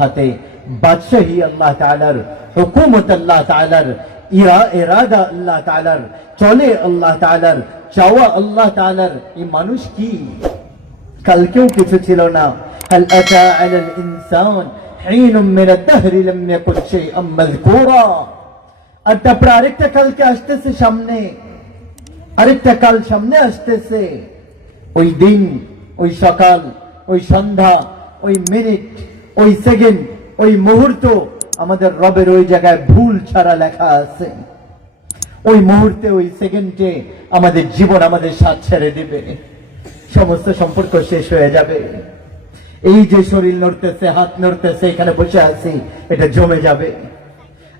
হাতে বাদশাহী আল্লাহ তাআলার, হুকুমত আল্লাহ তাআলার, ইরাদা আল্লাহ তাআলার, চলে আল্লাহ তাআলার, চাওয়া আল্লাহ তাআলার। এই মানুষ কি কালকেও কিছু ছিল না। হাল আতা আলাল ইনসান হিনুম মিন আদ-দাহরি লাম ইয়াকুন শাইআম মাযকুরা। আর তারপরে আরেকটা কালকে আসতেছে সামনে, আরেকটা কাল সামনে আসতেছে। ওই দিন, ওই সকাল, ওই সন্ধ্যা, ওই মিনিট, ওই সেকেন্ড, ওই মুহূর্ত আমাদের রবের ওই জায়গায় ভুল ছাড়া লেখা আছে। ওই মুহূর্তে, ওই সেকেন্ডে আমাদের জীবন আমাদের সাথ ছেড়ে দিবে, সমস্ত সম্পর্ক শেষ হয়ে যাবে। এই যে শরীর নড়তেছে, হাত নড়তেছে, এখানে বসে আছি, এটা জমে যাবে।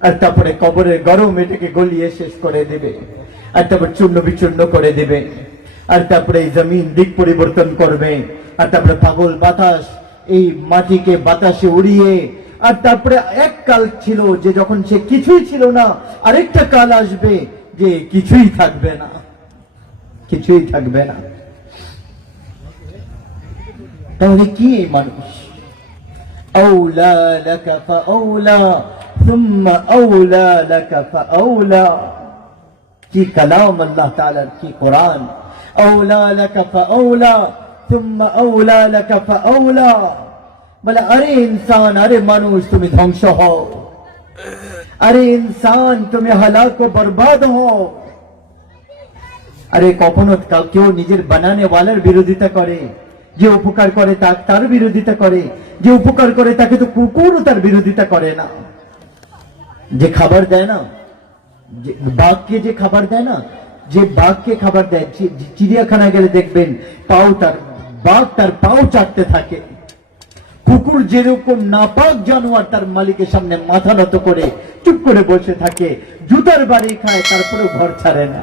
আর তারপরে কবরের গরম এটাকে গলিয়ে শেষ করে দিবে, আর তারপর চূর্ণ বিচূর্ণ করে দিবে। আর তারপরে এই জমিন দিক পরিবর্তন করবে। আর তারপরে পাগল বাতাস এই মাটিকে বাতাসে উড়িয়ে, আর তারপরে এক কাল ছিল যে যখন সে কিছুই ছিল না, আরেকটা কাল আসবে যে কিছুই থাকবে না, কিছুই থাকবে না। তাহলে কি এই মানুষ? আউলা লাকা ফাআউলা সুম্মা আউলা লাকা ফাআউলা। কি কালাম আল্লাহ তাআলার, কি কোরআন! আউলা লাকা ফাআউলা সুম্মা আউলা লাকা ফাআউলা। বলে আরে ইনসান, আরে মানুষ, তুমি ধ্বংস হও। আরে ইনসান, তুমি হালাক ও বরবাদ হও। আরে কখনো কেউ নিজের বানানে ওয়ালার বিরোধিতা করে? যে উপকার করে তার বিরোধিতা করে, যে উপকার করে তাকে তো কুকুরও তার বিরোধিতা করে না। যে খাবার দেয় না, বাঘকে যে খাবার দেয় না, যে বাঘকে খাবার দেয়, চিড়িয়াখানায় গেলে দেখবেন বাঘ তার পাও চাটতে থাকে। কুকুর যেরকম নাপাক জানোয়ার তার মালিকের সামনে মাথা নত করে চুপ করে বসে থাকে, জুতার বাড়ি খায়, তারপরেও ঘর ছাড়ে না।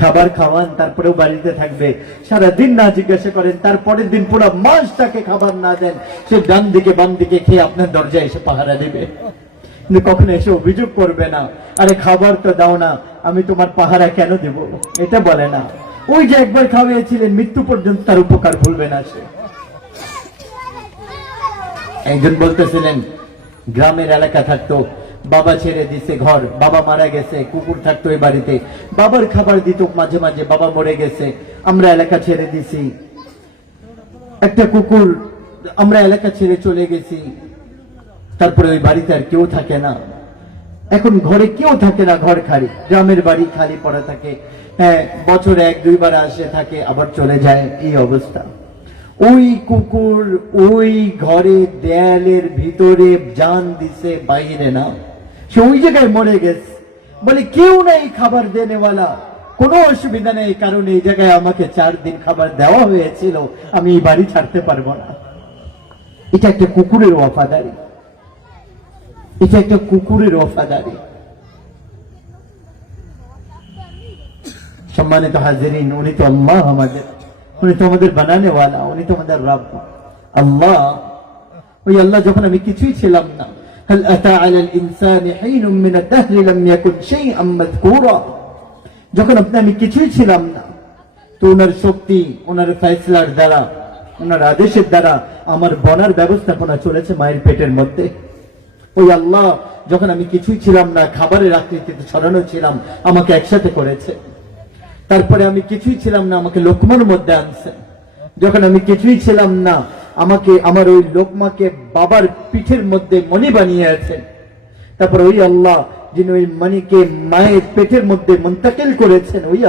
খাবার খাওয়ান, তারপরেও বাড়িতে থাকবে, সারাদিন না জিজ্ঞাসা করেন, তারপরের দিন পুরো মাস তাকে খাবার না দেন, সে ডান দিকে বাম দিকে খেয়ে আপনার দরজায় এসে পাহারা দেবে। কিন্তু কখনো এসে অভিযোগ করবে না, আরে খাবার তো দাও না, আমি তোমার পাহারা কেন দেব, এটা বলে না। ওই যে একবার খাওয়িয়েছিলেন, মৃত্যু পর্যন্ত তার উপকার ভুলবে না সে। একজন বলতেছিলেন, গ্রামের এলাকা থাকতো, বাবা ছেড়ে দিছে ঘর, বাবা মারা গেছে, কুকুর থাকতো এই বাড়িতে, বাবার খাবার দিত মাঝে মাঝে, বাবা মরে গেছে, আমরা এলাকা ছেড়ে দিছি, একটা কুকুর, আমরা এলাকা ছেড়ে চলে গেছি। তারপরে ওই বাড়িতে আর কেউ থাকে না, এখন ঘরে কেউ থাকে না, ঘর খালি, গ্রামের বাড়ি খালি পড়া থাকে। হ্যাঁ, বছরে 1-2 বার আসে, থাকে, আবার চলে যায়, এই অবস্থা। ওই কুকুর ওই ঘরে দেয়ালের ভিতরে জান দিছে, বাইরে না, সে ওই জায়গায় মরে গেছে। বলে কেউ নাই খাবার দেনেওয়ালা, কোনো অসুবিধা নেই, কারণ এই জায়গায় আমাকে 4 দিন খাবার দেওয়া হয়েছিল, আমি এই বাড়ি ছাড়তে পারবো না। এটা একটা কুকুরের ওয়াফাদারি, এটা একটা কুকুরের ওয়াফাদারি। সম্মানিত হাজিরিন, উনি তো আল্লাহ আমাদের, উনি তো আমাদের বানানে ওয়ালা, উনি তো আমাদের রব আল্লাহ। ওই আল্লাহ যখন আমি কিছুই ছিলাম না, হাল আতা আলাল ইনসানি হিনুম মিন আদ-দাহরি লাম ইয়াকুন শাইআম মাযকুরা, যখন আমি কিছুই ছিলাম না, তো ওনার শক্তি, ওনার ফয়সালার দ্বারা, ওনার আদেশের দ্বারা আমার বনার ব্যবস্থাপনা চলেছে মায়ের পেটের মধ্যে। ওই আল্লাহ যখন আমি কিছুই ছিলাম না, খাবারের আকৃতিতে ছড়ানো ছিলাম, আমাকে একসাথে করেছে। তারপরে আমি কিছুই ছিলাম না, আমাকে লোকমার মধ্যে আনছে। যখন আমি কিছুই ছিলাম না, আমাকে আমার ওই লোকমাকে বাবার পিঠের মধ্যে মণি বানিয়ে আছেন। তারপর ওই আল্লাহ যিনি ওই মণিকে মায়ের পেটের মধ্যে মুন্তাকিল করেছেন, ওই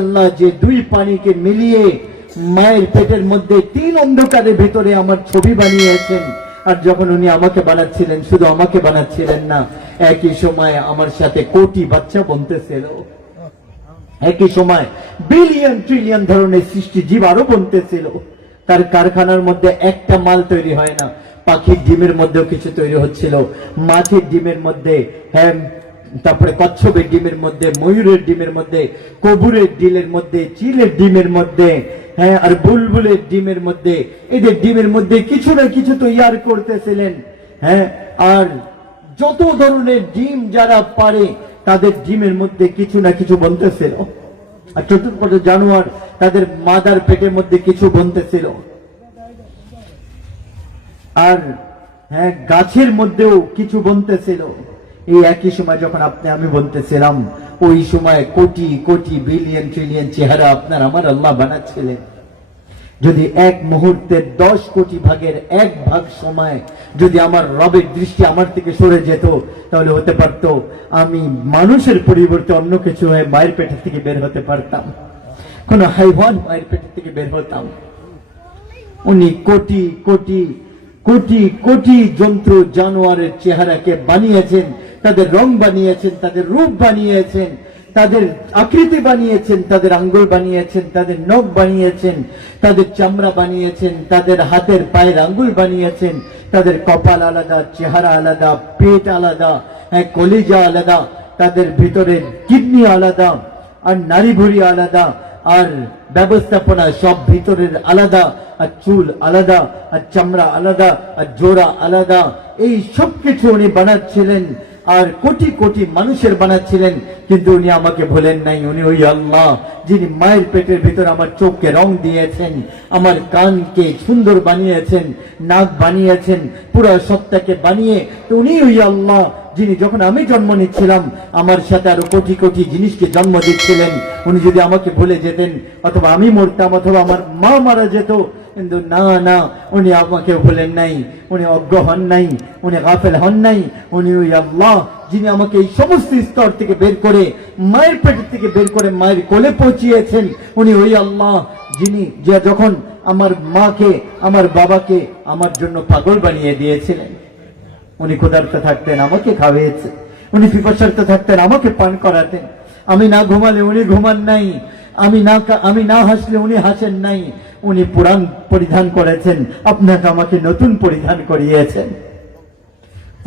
আল্লাহ যে 2 পানিকে মিলিয়ে মায়ের পেটের মধ্যে 3 অন্ধকারের ভেতরে আমার ছবি বানিয়েছেন। আর যখন উনি আমাকে বানাচ্ছিলেন, শুধু আমাকে বানাচ্ছিলেন না, একই সময় আমার সাথে কোটি বাচ্চা বনতেছিল, একই সময় বিলিয়ন ট্রিলিয়ন ধরনের সৃষ্টি জীব আরো বনতেছিল। তার কারখানার মধ্যে একটা মাল তৈরি হয় না, পাখির ডিমের মধ্যেও কিছু তৈরি হচ্ছিল, মাছের ডিমের মধ্যে, হ্যাঁ, তারপরে কচ্ছপের ডিমের মধ্যে, ময়ূরের ডিমের মধ্যে, কবুরের ডিমের মধ্যে, চিলের ডিমের মধ্যে, হ্যাঁ, আর বুলবুলের ডিমের মধ্যে, এদের ডিমের মধ্যে কিছু না কিছু তৈরি করতেছিলেন। হ্যাঁ, আর যত ধরনের ডিম যারা পারে তাদের ডিমের মধ্যে কিছু না কিছু বনতেছিল। আর চতুর্থ জানোয়ার, তাদের মাদার পেটের মধ্যে কিছু বনতেছিল। আর হ্যাঁ, গাছের মধ্যেও কিছু বনতেছিল। এই একই সময় যখন আপনি আমি বলতেছিলাম, ওই সময় কোটি কোটি বিলিয়ন ট্রিলিয়ন চেহারা আপনার আমার আল্লাহ বানাচ্ছিলেন। যদি এক মুহূর্তের 10 কোটি ভাগের 1 ভাগ সময় যদি আমার রবের দৃষ্টি আমার থেকে সরে যেত, তাহলে হতে পারতো আমি মানুষের পরিবর্তে অন্য কিছু হয়ে মায়ের পেটের থেকে বের হতে পারতাম, কোন হাইওয়ান মায়ের পেটের থেকে বের হতাম। উনি কোটি কোটি কোটি কোটি জন্তু জানোয়ারের চেহারাকে বানিয়েছেন, তাদের রং বানিয়েছেন, তাদের রূপ বানিয়েছেন, তাদের আকৃতি বানিয়েছেন, তাদের আঙ্গুল বানিয়েছেন, তাদের নখ বানিয়েছেন, তাদের চামড়া বানিয়েছেন, তাদের হাতের পায়ের আঙ্গুল বানিয়েছেন, তাদের কপাল আলাদা, চেহারা আলাদা, পেট আলাদা, কলিজা আলাদা, তাদের ভিতরের কিডনি আলাদা, আর নারী ভুঁড়ি আলাদা, আর ব্যবস্থাপনা সব ভিতরের আলাদা, আর চুল আলাদা, আর চামড়া আলাদা, আর জোড়া আলাদা। এই সব কিছু উনি বানাচ্ছিলেন, আর কোটি কোটি মানুষের বানাচ্ছিলেন। কিন্তু উনি আমাকে ভুলেন নাই। উনি ওই আল্লাহ যিনি মায়ের পেটের ভিতর আমার চোখকে রং দিয়েছেন, আমার কানকে সুন্দর বানিয়েছেন, নাক বানিয়েছেন, পুরো সত্তাকে বানিয়ে। তো উনি ওই আল্লাহ যিনি যখন আমি জন্ম নিচ্ছিলাম আমার সাথে আরো কোটি কোটি জিনিসকে জন্ম দিচ্ছিলেন। উনি যদি আমাকে ভুলে যেতেন, অথবা আমি মরতাম, অথবা আমার মা মারা যেত, কিন্তু না না, উনি আমাকে ভুলেন নাই, উনি অজ্ঞ হন নাই, উনি গাফেল হন নাই। উনি ওই আল্লাহ যিনি আমাকে এই সমস্ত স্তর থেকে বের করে, মায়ের পেট থেকে বের করে মায়ের কোলে পৌঁছিয়েছেন। উনি ওই আল্লাহ যিনি যে যখন আমার মাকে, আমার বাবাকে আমার জন্য পাগল বানিয়ে দিয়েছিলেন। উনি ক্ষুধার্ত থাকতেন, আমাকে খাওয়িয়েছেন। উনি পিপাসার্ত থাকতেন, আমাকে পান করাতেন। আমি না ঘুমালে উনি ঘুমান নাই, আমি না হাসলে উনি হাসেন নাই। উনি পুরাণ পরিধান করেছেন, আপনাকে আমাকে নতুন পরিধান করিয়েছেন।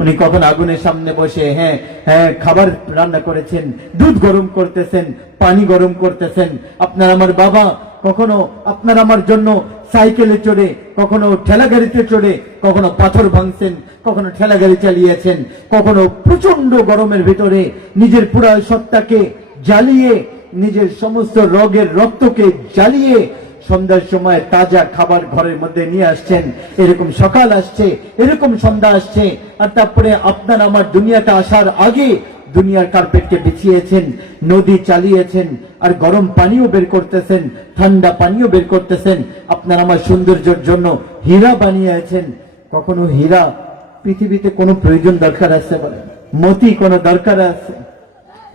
উনি কখন আগুনের সামনে বসে হ্যাঁ হ্যাঁ খাবার রান্না করেছেন, দুধ গরম করতেছেন, পানি গরম করতেছেন। আপনার আমার বাবা কখনো আপনার আমার জন্য সাইকেলে চড়ে, কখনো ঠেলা গাড়িতে চড়ে, কখনো পাথর ভাঙছেন, কখনো ঠেলা গাড়ি চালিয়েছেন, কখনো প্রচন্ড গরমের ভিতরে নিজের পুরো সত্তাকে জ্বালিয়ে, নিজের সমস্ত রোগের রক্তকে জ্বালিয়ে সন্ধ্যার সময় তাজা খাবার ঘরের মধ্যে নিয়ে আসছেন। এরকম সকাল আসছে, এরকম সন্ধ্যা আসছে, আর তারপরে আপনার আমার দুনিয়াটা আসার আগে দুনিয়ার কার্পেটকে বিছিয়েছেন, নদী চালিয়েছেন, আর গরম পানিও বের করতেছেন, ঠান্ডা পানিও বের করতেছেন। আপনার আমার সৌন্দর্যের জন্য হীরা বানিয়েছেন। কখনো হীরা পৃথিবীতে কোনো প্রয়োজন দরকার আছে বলে? মতি কোনো দরকার আছে?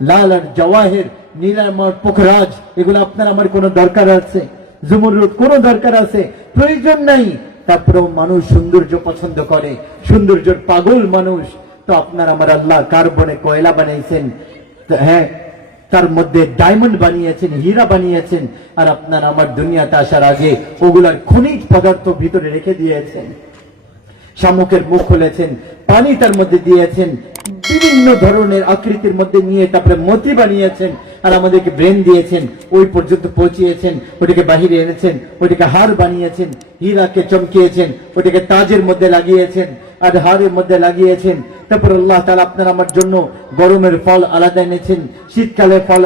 লাল আর জওয়াহের, নীলামর, পোখরাজ, এগুলো আপনার আমার কোনো দরকার আছে? জুমরুদ কোনো দরকার আছে? প্রয়োজন নাই। তারপরেও মানুষ সৌন্দর্য পছন্দ করে, সৌন্দর্যের পাগল মানুষ। তো আপনার আমার আল্লাহ কার্বনে কয়লা বানিয়েছেন, হ্যাঁ তার মধ্যে ডায়মন্ড বানিয়েছেন, হীরা বানিয়েছেন, আর আপনার আমার দুনিয়াতে আসার আগে ওগুলার খনিজ পদার্থ ভিতরে রেখে দিয়েছেন। শামুকের মুখ খুলেছেন, পানি তার মধ্যে দিয়েছেন, বিভিন্ন ধরনের আকৃতির মধ্যে নিয়ে তারপরে মতি বানিয়েছেন, আর আমাদেরকে ব্রেন দিয়েছেন, ওই পর্যন্ত পৌঁছিয়েছেন। ওটাকে বাহিরে এনেছেন, ওটাকে হার বানিয়েছেন, হীরাকে চমকিয়েছেন, ওটাকে তাজের মধ্যে লাগিয়েছেন, আর হারের মধ্যে লাগিয়েছেন। তারপর আল্লাহ তাআলা আপনার আমার জন্য গরমের ফল আলাদা এনেছেন, শীতকালে ফল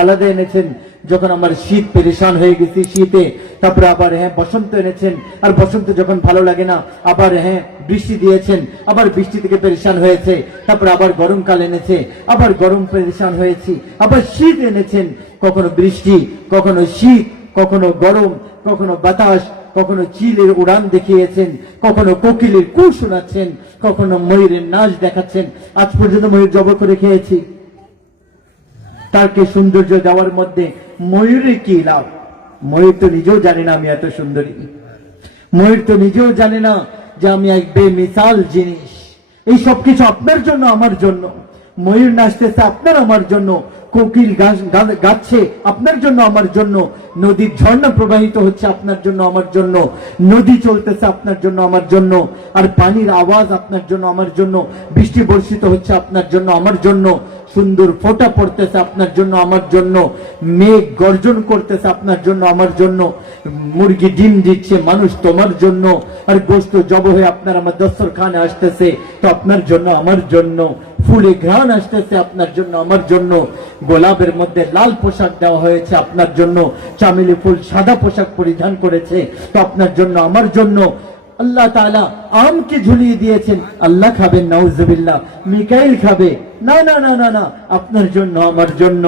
আলাদা এনেছেন। যখন আমার শীত পেরেশান হয়ে গেছি শীতে, তারপরে আবার হ্যাঁ বসন্ত এনেছেন, আর বসন্ত যখন ভালো লাগে না আবার হ্যাঁ বৃষ্টি দিয়েছেন, আবার বৃষ্টি থেকে পেরেশান হয়েছে, তারপরে আবার গরমকাল এনেছে, আবার গরম পেরেশান হয়েছি, আবার শীত এনেছেন। কখনো বৃষ্টি, কখনো শীত, কখনো গরম, কখনো বাতাস, কখনো চিলের উড়ান দেখিয়েছেন, কখনো কোকিলের কু শোনাচ্ছেন, কখনো ময়ূরের নাচ দেখাচ্ছেন। আজ পর্যন্ত ময়ূর জব করে খেয়েছি, তাকে সৌন্দর্য দেওয়ার মধ্যে ময়ূরের কি লাভ? ময়ূর তো নিজেও জানে না আমি এত সুন্দরী, ময়ূর তো নিজেও জানে না যে আমি এক বেমিসাল জিনিস। এই সব কিছু আপনার জন্য, আমার জন্য। ময়ূর নাচতেছে আপনার আমার জন্য, কোকিল গাচ্ছে আপনার জন্য, আমার জন্য, নদীর ঝর্ণা প্রবাহিত হচ্ছে আপনার জন্য, আমার জন্য, নদী চলতেছে আপনার জন্য, আমার জন্য, আর পানির আওয়াজ আপনার জন্য, আমার জন্য, বৃষ্টি বর্ষিত হচ্ছে আপনার জন্য, আমার জন্য, সুন্দর ফোঁটা পড়তেছে আপনার জন্য, আমার জন্য, মেঘ গর্জন করতেছে আপনার জন্য, আমার জন্য, মুরগি ডিম দিচ্ছে মানুষ তোমার জন্য, আর গোশত জব হয়ে আপনার আমার দস্তরখানে আসতেছে তো আপনার জন্য, আমার জন্য, ফুলে ঘ্রাণ আসতেছে আপনার জন্য, আমার জন্য, গোলাপের মধ্যে লাল পোশাক দেওয়া হয়েছে আপনার জন্য, চামেলি ফুল সাদা পোশাক পরিধান করেছে তো আপনার জন্য, আমার জন্য, আল্লাহ তাআলা আমকে ঝুলিয়ে দিয়েছেন, আল্লাহ খাবেন নাউজুবিল্লাহ, মিকাইল খাবে, না না না না না, আপনার জন্য আমার জন্য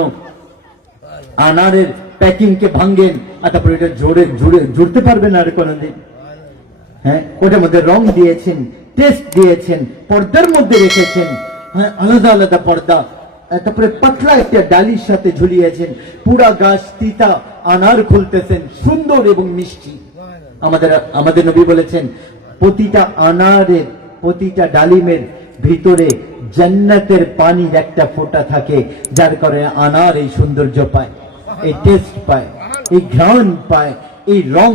আনারের প্যাকিং কে ভাঙ্গেন, আর তারপর এটা জুড়তে পারবেন আর কোনদিন? হ্যাঁ, ওটার মধ্যে রং দিয়েছেন, টেস্ট দিয়েছেন, পর্দার মধ্যে রেখেছেন, হ্যাঁ, আলাদা আলাদা পর্দা, তারপরে পাতলা একটা ডালির সাথে ঝুলিয়েছেন, পুরা গাছ তিতা, আনার খুলতেছেন, সুন্দর এবং মিষ্টি। আমাদের নবী বলেছেন, প্রতিটা আনারের, প্রতিটা ডালিমের ভিতরে জান্নাতের পানির একটা ফোঁটা থাকে, যার কারণে আনার এই সৌন্দর্য পায়, এই টেস্ট পায়, এই ঘ্রাণ পায়, এই রং